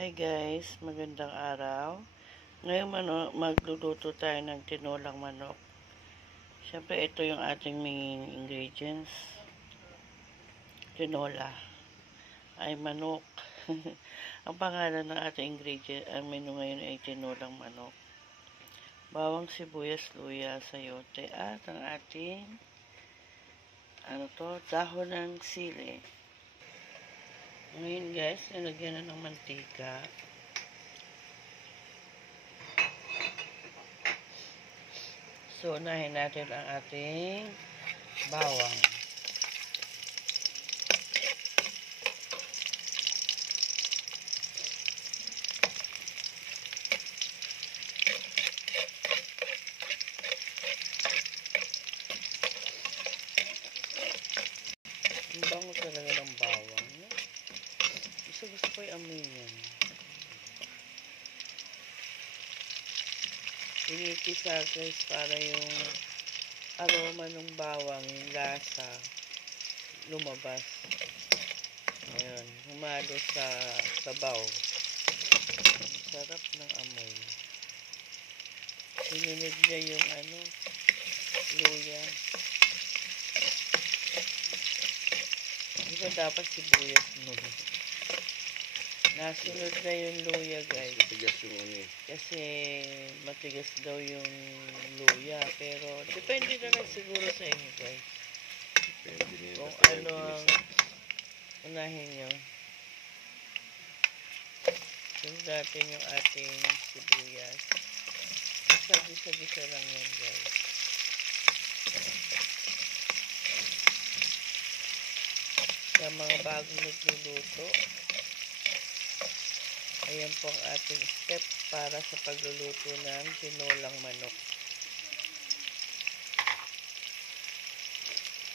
Hi guys, magandang araw. Ngayon magluluto tayo ng tinolang manok. Siyempre ito yung ating main ingredients. Tinola ay manok. Ang pangalan ng ating ingredient, ang menu ngayon ay tinolang manok. Bawang, sibuyas, luya, sayote at ang ating dahon ng sili. Ngayon guys, nilagyan na ng mantika. So, unahin natin ang ating bawang. Ang bango talaga ng bawang. Gusto ko yung amoy yan. Initisa guys para yung aroma ng bawang, yung lasa, lumabas. Ayun, humalo sa sabaw. Sarap ng amoy. Sinunod niya yung luya. Ito dapat sibuyas mo. Nasunod na yung luya guys. Matigas yung Kasi matigas daw yung luya. Pero depende na lang siguro sa inyo guys. Kung ano ang unahin nyo. Sunod natin yung ating sibuyas. Gisa-gisa lang yan guys. Sa mga bagong nagluluto, ayan po ang ating step para sa pagluluto ng tinolang manok.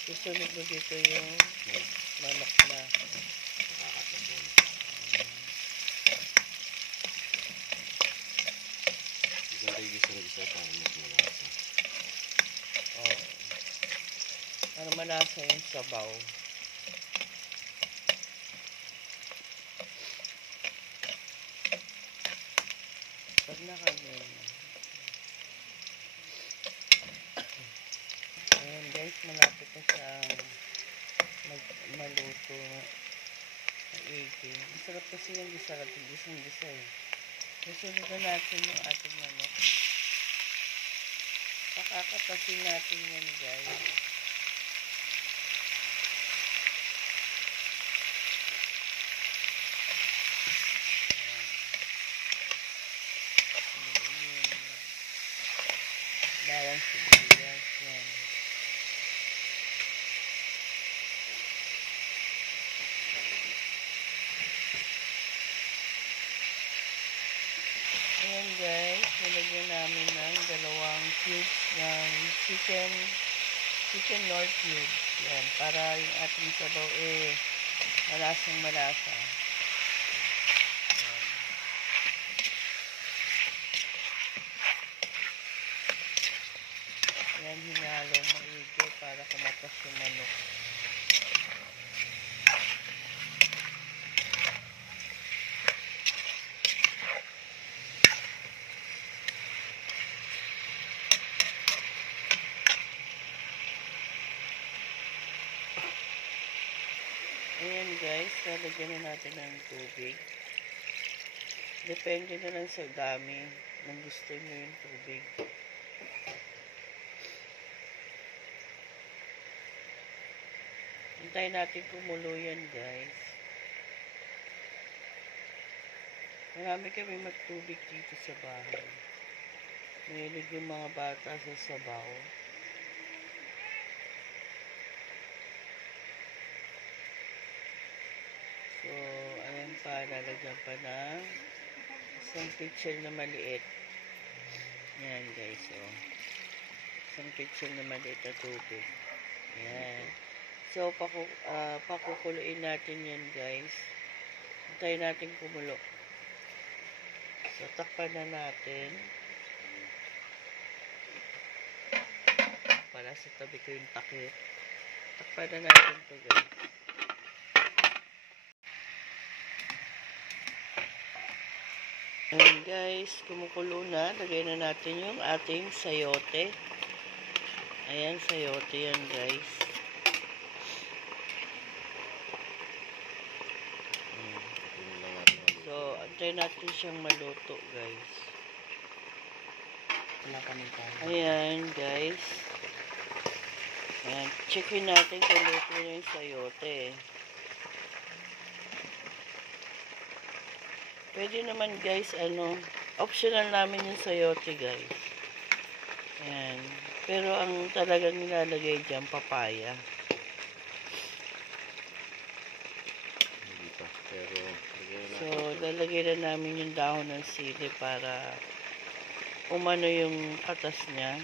Susunod mo dito yung manok na. Gisa para mas malasa. Oh. Para malasa yung sabaw. Pag nakaganyan. Ayan guys, malapit na siyang maluto. Maigi. Masarap kasi yung gisang-gisa eh. Nasunod na natin yung ating manok. Pakakatasin natin yan guys. Bawang sibuyas yan. Ayan guys, nilagyan namin ng 2 cubes ng chicken nor cubes. Yan, para yung ating sabaw malasang malasa. Yan, hinalo maigi para kumatas yung manok. Ayan guys, lalagyan na natin ng tubig. Depende na lang sa dami ng gusto nyo yung tubig. Hintayin natin kumulo yan guys. Marami kami magtubig dito sa bahay. Mahilig yung mga bata sa sabaw. So, ayan pa, lalagyan pa ng isang pitcher na maliit. Ayan guys, oh. Isang pitcher na maliit na tubig. Ayan. So, pakukuluin natin yan guys. Hintayin natin kumulo. So, takpan na natin. Para sa tabi ko yung takip. Takpan na natin ito guys. Ayan guys, kumukulo na. Lagay na natin yung ating sayote. Ayan, sayote yan guys. Tingnan lang natin maluto. So, antayin natin siyang maluto guys. Ayan guys. Ayan, checkin natin kung luto na yung sayote. Pwede naman guys, optional namin yung sayote guys. Ayan. Pero ang talagang nilalagay dyan, papaya. Hindi pa. Pero, lagyan na So, natin. lalagay na namin yung dahon ng sili para umano yung katas niya.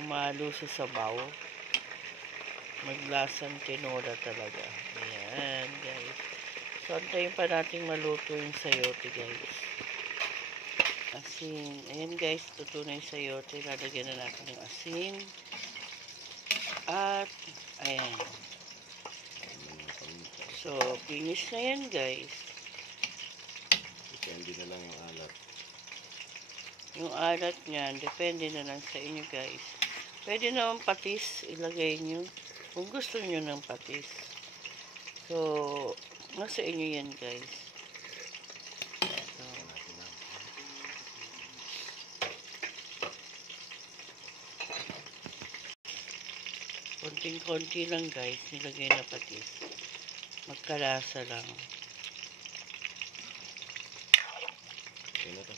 Umalo sa sabaw. Maglasang tinola talaga. Ayan, guys. So, antayin pa natin maluto yung sayote, guys. Asin. Ayan, guys. Tuto na yung sayote. Lalagyan na natin yung asin. At, ayan. So, finish na yan, guys. Depende na lang yung alat. Yung alat niyan, depende na lang sa inyo, guys. Pwede naman patis, ilagay nyo. Kung gusto nyo ng patis. So, nasa inyo yan, guys. So, konting-konti lang, guys. Nilagay na patis. Magkalasa lang. Okay na to.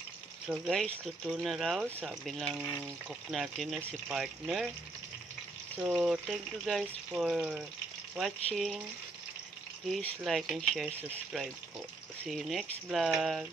So, guys, luto na raw. Sabi ng cook natin na si partner. So, thank you guys for watching. Please like and share, subscribe po. See you next vlog.